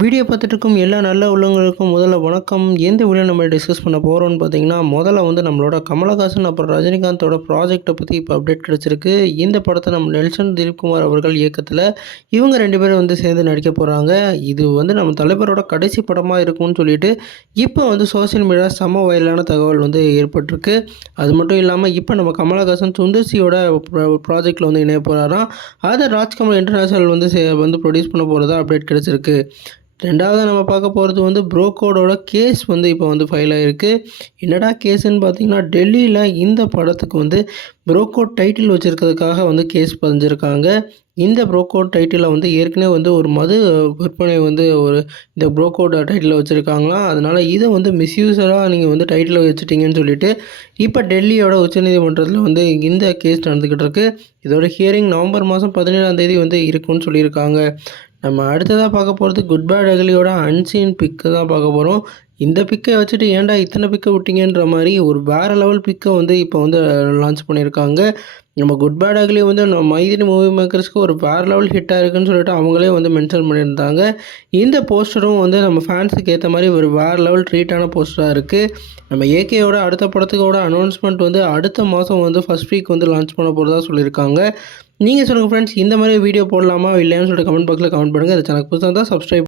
Video பார்த்துட்டு இருக்கும் எல்லா நல்ல உள்ளவங்களுக்கும் முதல்ல வணக்கம். எந்த வீடியோ நம்ம டிஸ்கஸ் பண்ண போகிறோம்னு பார்த்தீங்கன்னா, முதல்ல வந்து நம்மளோட கமலஹாசன் அப்புறம் ரஜினிகாந்தோட ப்ராஜெக்ட்டை பற்றி இப்போ அப்டேட் கிடச்சிருக்கு. இந்த படத்தை நம்ம நெல்சன் திலீப்குமார் அவர்கள் இயக்கத்தில் இவங்க 2 பேரும் வந்து சேர்ந்து நடிக்க போகிறாங்க. இது வந்து நம்ம தலைவரோட கடைசி படமாக இருக்கும்னு சொல்லிட்டு இப்போ வந்து சோஷியல் மீடியா செம வைரலான தகவல் வந்து ஏற்பட்டிருக்கு. அது மட்டும் இல்லாமல் இப்போ நம்ம கமலஹாசன் சுந்தர்சியோட ப்ராஜெக்டில் வந்து இணைய போகிறாராம். அதை ராஜ்கமல் இன்டர்நேஷனல் வந்து ப்ரொடியூஸ் பண்ண போகிறதா அப்டேட் கிடச்சிருக்கு. 2வது நம்ம பார்க்க போகிறது வந்து ப்ரோக்கோடோட கேஸ் வந்து இப்போ வந்து ஃபைல் ஆகிருக்கு. என்னடா கேஸுன்னு பார்த்தீங்கன்னா, டெல்லியில் இந்த படத்துக்கு வந்து ப்ரோக்கோட் டைட்டில் வச்சுருக்கிறதுக்காக வந்து கேஸ் பதிஞ்சிருக்காங்க. இந்த ப்ரோக்கோட் டைட்டிலை வந்து ஏற்கனவே வந்து ஒரு மது விற்பனை வந்து இந்த ப்ரோக்கோட் டைட்டில் வச்சுருக்காங்களாம். அதனால் இதை வந்து மிஸ்யூஸராக நீங்கள் வந்து டைட்டில் வச்சுட்டீங்கன்னு சொல்லிட்டு இப்போ டெல்லியோட உச்சநீதிமன்றத்தில் வந்து இந்த கேஸ் நடந்துக்கிட்டு இருக்கு. இதோட ஹியரிங் நவம்பர் மாதம் 17ஆம் தேதி வந்து இருக்குன்னு சொல்லியிருக்காங்க. நம்ம அடுத்ததாக பார்க்க போகிறது குட் பேட் அகலியோட அன்சீன் பிக்கு தான் பார்க்க போகிறோம். இந்த பிக்கை வச்சுட்டு ஏன்டா இத்தனை பிக்கை விட்டீங்கன்ற மாதிரி ஒரு வேறு லெவல் பிக்கை வந்து இப்போ வந்து லான்ச் பண்ணியிருக்காங்க. நம்ம குட் பேட் அகலி வந்து நம்ம மைதிலி மூவி மேக்கர்ஸ்க்கு ஒரு வேறு லெவல் ஹிட்டாக இருக்குன்னு சொல்லிட்டு அவங்களே வந்து மென்ஷன் பண்ணியிருந்தாங்க. இந்த போஸ்டரும் வந்து நம்ம ஃபேன்ஸுக்கு ஏற்ற மாதிரி ஒரு வேறு லெவல் ட்ரீட்டான போஸ்டராக இருக்குது. நம்ம ஏகேயோட அடுத்த படத்துக்கோட அனௌன்ஸ்மெண்ட் வந்து அடுத்த மாதம் வந்து ஃபஸ்ட் வீக் வந்து லான்ச் பண்ண போகிறதா சொல்லியிருக்காங்க. நீங்கள் சொல்லுங்கள் ஃப்ரெண்ட்ஸ், இந்த மாதிரி வீடியோ போடலாமா இல்லையான்னு சொல்லிட்டு கமெண்ட் பாக்ஸில் கமெண்ட் பண்ணுங்கள். இந்த சேனல் புதுசாக இருந்தால் சப்ஸ்கிரைப்